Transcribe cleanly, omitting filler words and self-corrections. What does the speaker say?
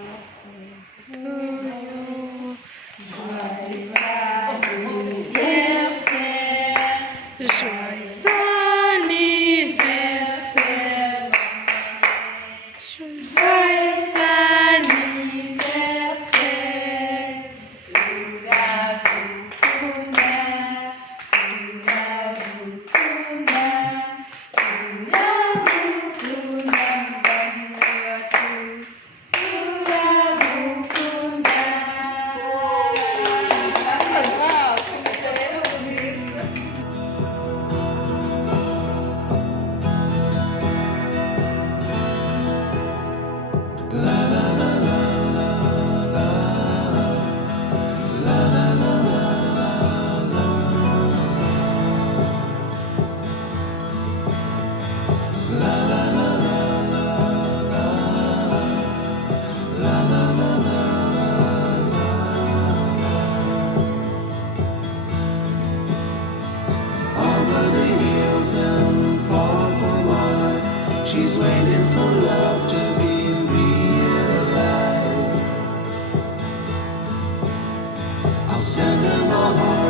to you. Joyeux anniversaire, joyeux anniversaire, Turakukunda, turakukunda, turakukunda, muvandimwe wacu, turakukunda. Over the hills and far from wide, she's waiting for love to be realized. I'll send her my heart.